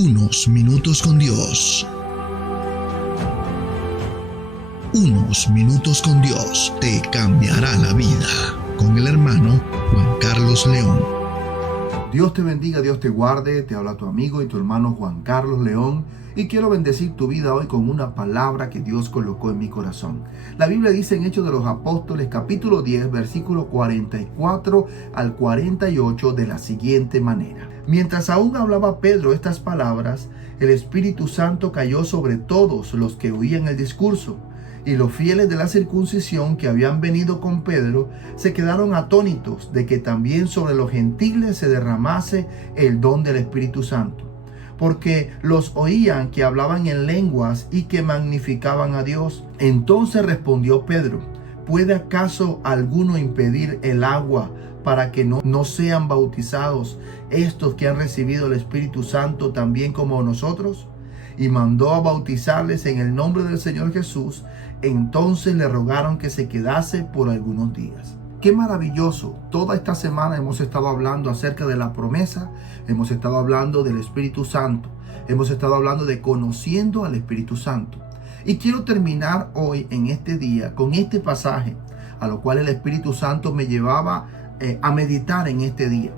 Unos minutos con Dios. Unos minutos con Dios te cambiará la vida. Con el hermano Juan Carlos León. Dios te bendiga, Dios te guarde. Te habla tu amigo y tu hermano Juan Carlos León. Y quiero bendecir tu vida hoy con una palabra que Dios colocó en mi corazón. La Biblia dice en Hechos de los Apóstoles, capítulo 10, versículo 44 al 48 de la siguiente manera. Mientras aún hablaba Pedro estas palabras, el Espíritu Santo cayó sobre todos los que oían el discurso. Y los fieles de la circuncisión que habían venido con Pedro se quedaron atónitos de que también sobre los gentiles se derramase el don del Espíritu Santo, porque los oían que hablaban en lenguas y que magnificaban a Dios. Entonces respondió Pedro: ¿puede acaso alguno impedir el agua para que no sean bautizados estos que han recibido el Espíritu Santo también como nosotros? Y mandó a bautizarles en el nombre del Señor Jesús. Entonces le rogaron que se quedase por algunos días. Qué maravilloso. Toda esta semana hemos estado hablando acerca de la promesa, hemos estado hablando del Espíritu Santo, hemos estado hablando de conociendo al Espíritu Santo. Y quiero terminar hoy en este día con este pasaje, a lo cual el Espíritu Santo me llevaba a meditar en este día.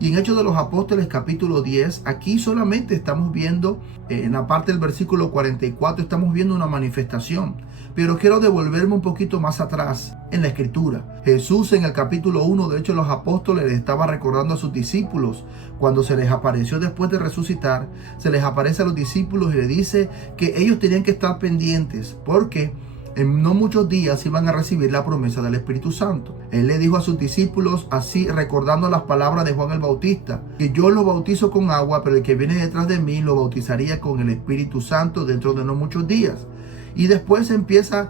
Y en Hechos de los Apóstoles capítulo 10, aquí solamente estamos viendo, en la parte del versículo 44, estamos viendo una manifestación. Pero quiero devolverme un poquito más atrás en la Escritura. Jesús en el capítulo 1 de Hechos de los Apóstoles le estaba recordando a sus discípulos cuando se les apareció después de resucitar. Se les aparece a los discípulos y le dice que ellos tenían que estar pendientes porque en no muchos días iban a recibir la promesa del Espíritu Santo. Él le dijo a sus discípulos, así recordando las palabras de Juan el Bautista, que yo lo bautizo con agua, pero el que viene detrás de mí lo bautizaría con el Espíritu Santo dentro de no muchos días. Y después empieza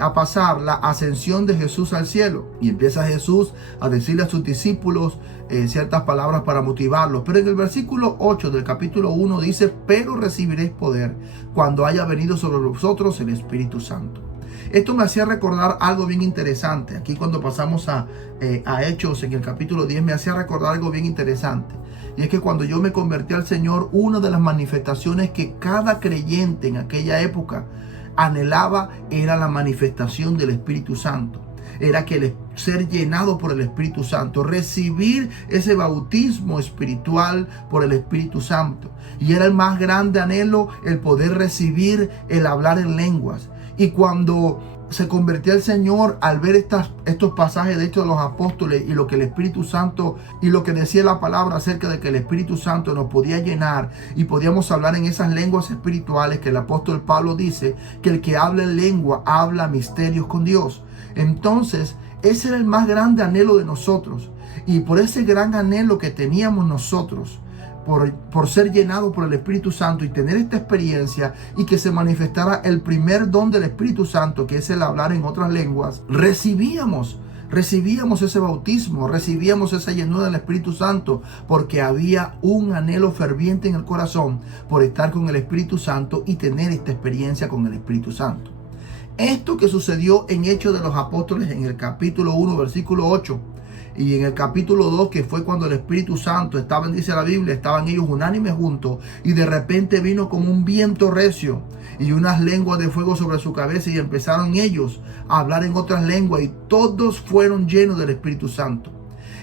a pasar la ascensión de Jesús al cielo. Y empieza Jesús a decirle a sus discípulos ciertas palabras para motivarlos. Pero en el versículo 8 del capítulo 1 dice: pero recibiréis poder cuando haya venido sobre vosotros el Espíritu Santo. Esto me hacía recordar algo bien interesante. Aquí cuando pasamos a Hechos en el capítulo 10 me hacía recordar algo bien interesante. Y es que cuando yo me convertí al Señor, una de las manifestaciones que cada creyente en aquella época anhelaba era la manifestación del Espíritu Santo. Era que ser llenado por el Espíritu Santo, recibir ese bautismo espiritual por el Espíritu Santo. Y era el más grande anhelo el poder recibir el hablar en lenguas. Y cuando se convertía el Señor, al ver estos pasajes de Hechos de los Apóstoles y lo que el Espíritu Santo y lo que decía la palabra acerca de que el Espíritu Santo nos podía llenar y podíamos hablar en esas lenguas espirituales que el apóstol Pablo dice que el que habla en lengua habla misterios con Dios. Entonces ese era el más grande anhelo de nosotros, y por ese gran anhelo que teníamos nosotros por ser llenado por el Espíritu Santo y tener esta experiencia y que se manifestara el primer don del Espíritu Santo, que es el hablar en otras lenguas, recibíamos ese bautismo, recibíamos esa llenura del Espíritu Santo, porque había un anhelo ferviente en el corazón por estar con el Espíritu Santo y tener esta experiencia con el Espíritu Santo. Esto que sucedió en Hechos de los Apóstoles en el capítulo 1, versículo 8, y en el capítulo 2, que fue cuando el Espíritu Santo estaban, dice la Biblia, estaban ellos unánimes juntos, y de repente vino como un viento recio y unas lenguas de fuego sobre su cabeza, y empezaron ellos a hablar en otras lenguas, y todos fueron llenos del Espíritu Santo.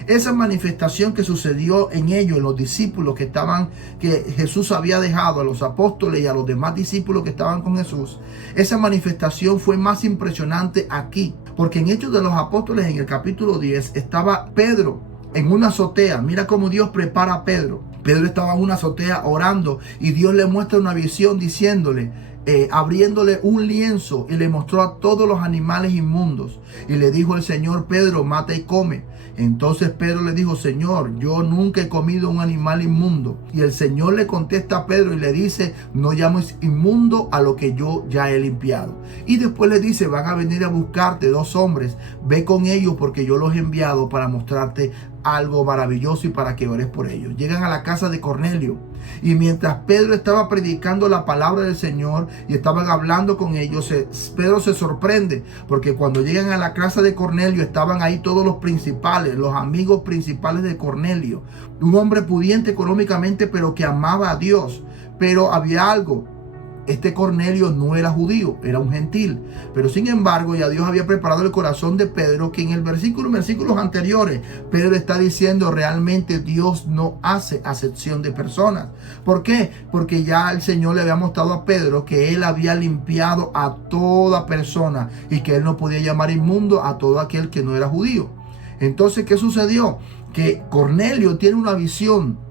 Esa manifestación que sucedió en ellos, en los discípulos que Jesús había dejado, a los apóstoles y a los demás discípulos que estaban con Jesús, esa manifestación fue más impresionante aquí, porque en Hechos de los Apóstoles, en el capítulo 10, estaba Pedro en una azotea. Mira cómo Dios prepara a Pedro. Pedro estaba en una azotea orando, y Dios le muestra una visión diciéndole, abriéndole un lienzo, y le mostró a todos los animales inmundos, y le dijo el Señor: Pedro, mata y come. Entonces Pedro le dijo: Señor, yo nunca he comido un animal inmundo. Y el Señor le contesta a Pedro y le dice: no llames inmundo a lo que yo ya he limpiado. Y después le dice: van a venir a buscarte 2 hombres, ve con ellos porque yo los he enviado para mostrarte algo maravilloso y para que ores por ellos. Llegan a la casa de Cornelio y mientras Pedro estaba predicando la palabra del Señor y estaban hablando con ellos, Pedro se sorprende porque cuando llegan a la casa de Cornelio estaban ahí todos los principales, los amigos principales de Cornelio, un hombre pudiente económicamente pero que amaba a Dios. Pero había algo: este Cornelio no era judío, era un gentil. Pero sin embargo, ya Dios había preparado el corazón de Pedro, que en el versículos anteriores, Pedro está diciendo realmente Dios no hace acepción de personas. ¿Por qué? Porque ya el Señor le había mostrado a Pedro que él había limpiado a toda persona y que él no podía llamar inmundo a todo aquel que no era judío. Entonces, ¿qué sucedió? Que Cornelio tiene una visión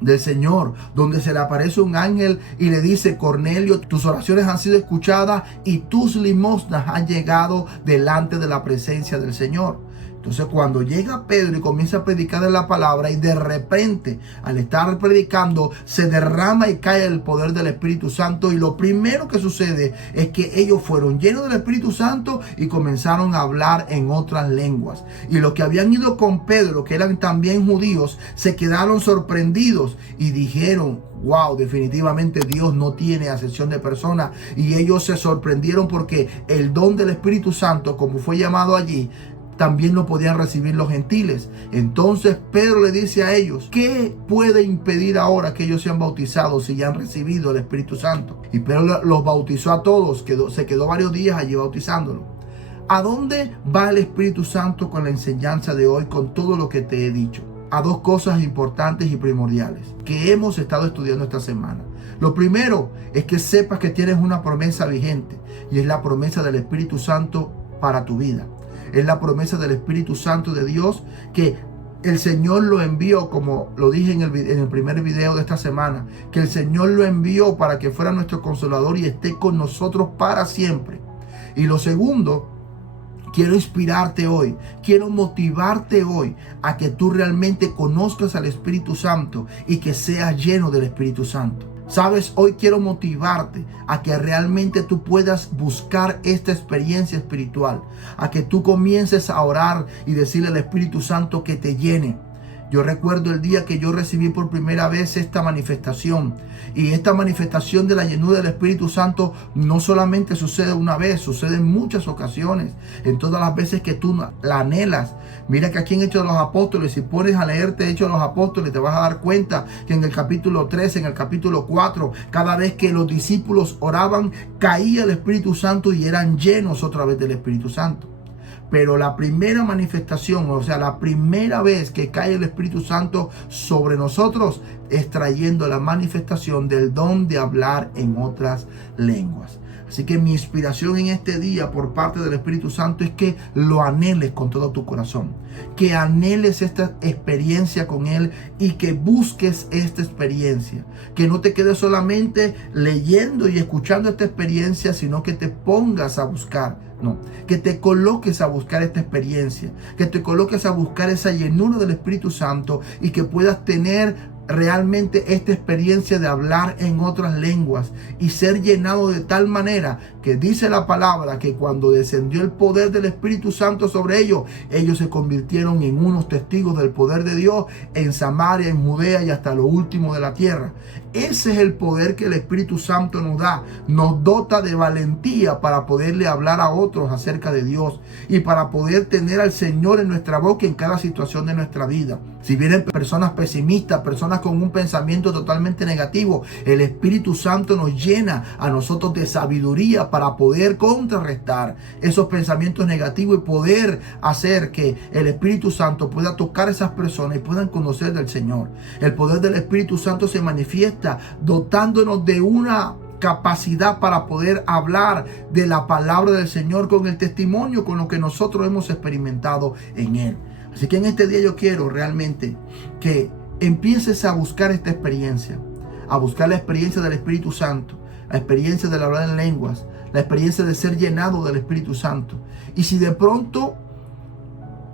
del Señor, donde se le aparece un ángel y le dice: Cornelio, tus oraciones han sido escuchadas y tus limosnas han llegado delante de la presencia del Señor. Entonces, cuando llega Pedro y comienza a predicar de la palabra, y de repente, al estar predicando, se derrama y cae el poder del Espíritu Santo, y lo primero que sucede es que ellos fueron llenos del Espíritu Santo y comenzaron a hablar en otras lenguas. Y los que habían ido con Pedro, que eran también judíos, se quedaron sorprendidos y dijeron: wow, definitivamente Dios no tiene acepción de personas. Y ellos se sorprendieron porque el don del Espíritu Santo, como fue llamado allí, también lo podían recibir los gentiles. Entonces Pedro le dice a ellos: ¿qué puede impedir ahora que ellos sean bautizados si ya han recibido el Espíritu Santo? Y Pedro los bautizó a todos, se quedó varios días allí bautizándolos. ¿A dónde va el Espíritu Santo con la enseñanza de hoy, con todo lo que te he dicho? A dos cosas importantes y primordiales que hemos estado estudiando esta semana. Lo primero es que sepas que tienes una promesa vigente, y es la promesa del Espíritu Santo para tu vida. Es la promesa del Espíritu Santo de Dios, que el Señor lo envió, como lo dije en el primer video de esta semana, que el Señor lo envió para que fuera nuestro consolador y esté con nosotros para siempre. Y lo segundo, quiero inspirarte hoy, quiero motivarte hoy a que tú realmente conozcas al Espíritu Santo y que seas lleno del Espíritu Santo. Sabes, hoy quiero motivarte a que realmente tú puedas buscar esta experiencia espiritual, a que tú comiences a orar y decirle al Espíritu Santo que te llene. Yo recuerdo el día que yo recibí por primera vez esta manifestación. Y esta manifestación de la llenura del Espíritu Santo no solamente sucede una vez, sucede en muchas ocasiones. En todas las veces que tú la anhelas. Mira que aquí en Hechos de los Apóstoles, si pones a leerte Hechos de los Apóstoles, te vas a dar cuenta que en el capítulo 13, en el capítulo 4, cada vez que los discípulos oraban, caía el Espíritu Santo y eran llenos otra vez del Espíritu Santo. Pero la primera manifestación, o sea, la primera vez que cae el Espíritu Santo sobre nosotros, es trayendo la manifestación del don de hablar en otras lenguas. Así que mi inspiración en este día por parte del Espíritu Santo es que lo anheles con todo tu corazón, que anheles esta experiencia con Él y que busques esta experiencia, que no te quedes solamente leyendo y escuchando esta experiencia, sino que te pongas a buscar. No, que te coloques a buscar esta experiencia, que te coloques a buscar esa llenura del Espíritu Santo y que puedas tener realmente esta experiencia de hablar en otras lenguas y ser llenado de tal manera que dice la palabra que cuando descendió el poder del Espíritu Santo sobre ellos, ellos se convirtieron en unos testigos del poder de Dios en Samaria, en Judea y hasta lo último de la tierra. Ese es el poder que el Espíritu Santo nos da, nos dota de valentía para poderle hablar a otros acerca de Dios y para poder tener al Señor en nuestra boca en cada situación de nuestra vida. Si vienen personas pesimistas, personas con un pensamiento totalmente negativo, el Espíritu Santo nos llena a nosotros de sabiduría para poder contrarrestar esos pensamientos negativos y poder hacer que el Espíritu Santo pueda tocar a esas personas y puedan conocer del Señor. El poder del Espíritu Santo se manifiesta dotándonos de una capacidad para poder hablar de la palabra del Señor con el testimonio, con lo que nosotros hemos experimentado en Él. Así que en este día yo quiero realmente que empieces a buscar esta experiencia, a buscar la experiencia del Espíritu Santo, la experiencia de hablar en lenguas, la experiencia de ser llenado del Espíritu Santo. Y si de pronto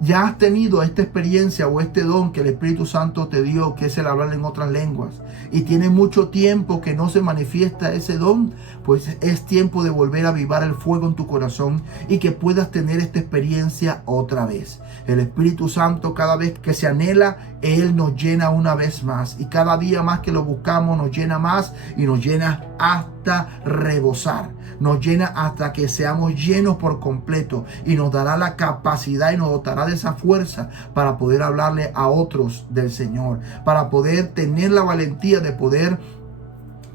ya has tenido esta experiencia o este don que el Espíritu Santo te dio, que es el hablar en otras lenguas, y tiene mucho tiempo que no se manifiesta ese don, pues es tiempo de volver a avivar el fuego en tu corazón y que puedas tener esta experiencia otra vez. El Espíritu Santo, cada vez que se anhela, Él nos llena una vez más, y cada día más que lo buscamos nos llena más y nos llena hasta rebosar. Nos llena hasta que seamos llenos por completo, y nos dará la capacidad y nos dotará de esa fuerza para poder hablarle a otros del Señor, para poder tener la valentía de poder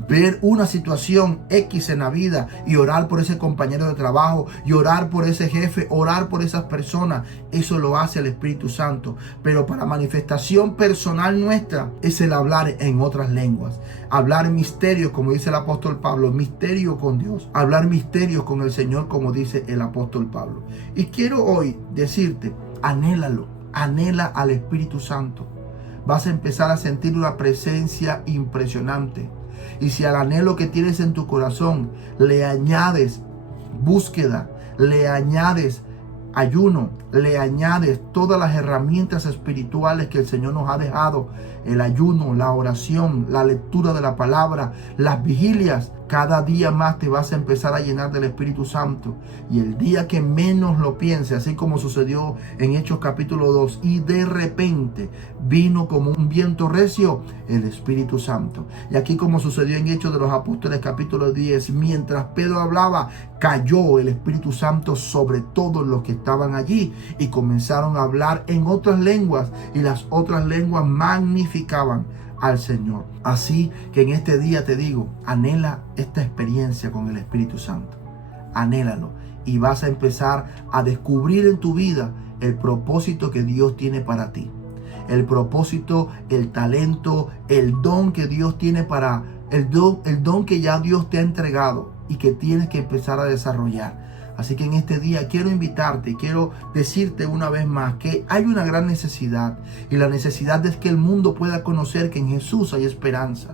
ver una situación X en la vida y orar por ese compañero de trabajo, y orar por ese jefe, orar por esas personas. Eso lo hace el Espíritu Santo. Pero para manifestación personal nuestra es el hablar en otras lenguas, hablar misterios, como dice el apóstol Pablo, misterio con Dios, hablar misterios con el Señor, como dice el apóstol Pablo. Y quiero hoy decirte, anhélalo, anhela al Espíritu Santo. Vas a empezar a sentir una presencia impresionante. Y si al anhelo que tienes en tu corazón le añades búsqueda, le añades ayuno, le añades todas las herramientas espirituales que el Señor nos ha dejado, el ayuno, la oración, la lectura de la palabra, las vigilias, cada día más te vas a empezar a llenar del Espíritu Santo. Y el día que menos lo pienses, así como sucedió en Hechos capítulo 2, y de repente vino como un viento recio el Espíritu Santo. Y aquí, como sucedió en Hechos de los Apóstoles capítulo 10, mientras Pedro hablaba, cayó el Espíritu Santo sobre todos los que estaban allí, y comenzaron a hablar en otras lenguas, y las otras lenguas magnificaban al Señor. Así que en este día te digo, anhela esta experiencia con el Espíritu Santo. Anhélalo, y vas a empezar a descubrir en tu vida el propósito que Dios tiene para ti. El propósito, el talento, el don que Dios tiene para el don que ya Dios te ha entregado y que tienes que empezar a desarrollar. Así que en este día quiero invitarte, quiero decirte una vez más que hay una gran necesidad, y la necesidad es que el mundo pueda conocer que en Jesús hay esperanza,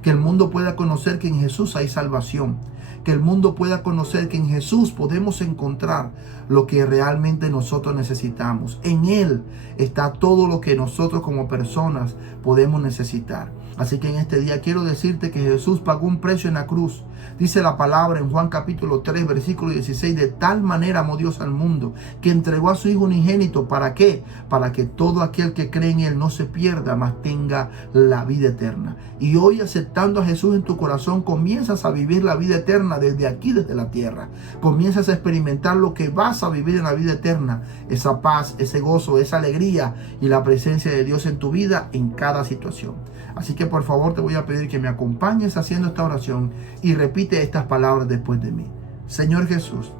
que el mundo pueda conocer que en Jesús hay salvación, que el mundo pueda conocer que en Jesús podemos encontrar lo que realmente nosotros necesitamos. En Él está todo lo que nosotros como personas podemos necesitar. Así que en este día quiero decirte que Jesús pagó un precio en la cruz. Dice la palabra en Juan capítulo 3, versículo 16, de tal manera amó Dios al mundo, que entregó a su Hijo unigénito. ¿Para qué? Para que todo aquel que cree en Él no se pierda, mas tenga la vida eterna. Y hoy, aceptando a Jesús en tu corazón, comienzas a vivir la vida eterna desde aquí, desde la tierra. Comienzas a experimentar lo que vas a vivir en la vida eterna, esa paz, ese gozo, esa alegría y la presencia de Dios en tu vida en cada situación. Así que por favor te voy a pedir que me acompañes haciendo esta oración y repite estas palabras después de mí. Señor Jesús,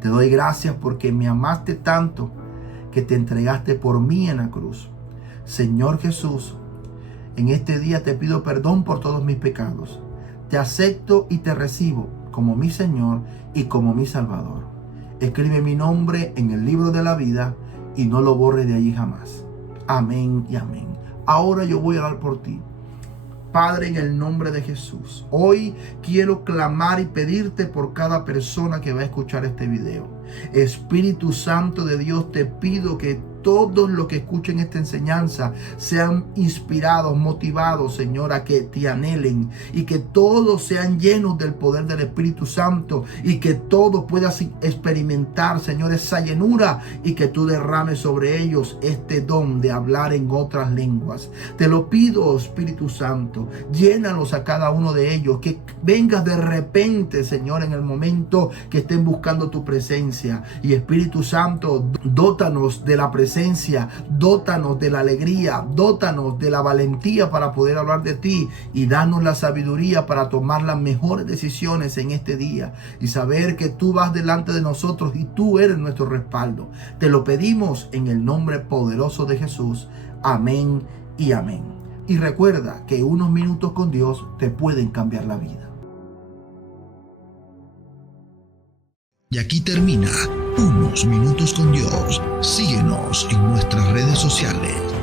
te doy gracias porque me amaste tanto que te entregaste por mí en la cruz. Señor Jesús, en este día te pido perdón por todos mis pecados. Te acepto y te recibo como mi Señor y como mi Salvador. Escribe mi nombre en el libro de la vida y no lo borres de allí jamás. Amén y amén. Ahora yo voy a orar por ti. Padre, en el nombre de Jesús, hoy quiero clamar y pedirte por cada persona que va a escuchar este video. Espíritu Santo de Dios, te pido que todos los que escuchen esta enseñanza sean inspirados, motivados, Señor, a que te anhelen, y que todos sean llenos del poder del Espíritu Santo, y que todos puedan experimentar, Señor, esa llenura, y que tú derrames sobre ellos este don de hablar en otras lenguas. Te lo pido, Espíritu Santo, llénalos a cada uno de ellos, que vengas de repente, Señor, en el momento que estén buscando tu presencia. Y Espíritu Santo, dótanos de la presencia, dótanos de la alegría, dótanos de la valentía para poder hablar de ti, y danos la sabiduría para tomar las mejores decisiones en este día y saber que tú vas delante de nosotros y tú eres nuestro respaldo. Te lo pedimos en el nombre poderoso de Jesús. Amén y amén. Y recuerda que unos minutos con Dios te pueden cambiar la vida. Y aquí termina Unos Minutos con Dios. Síguenos en nuestras redes sociales.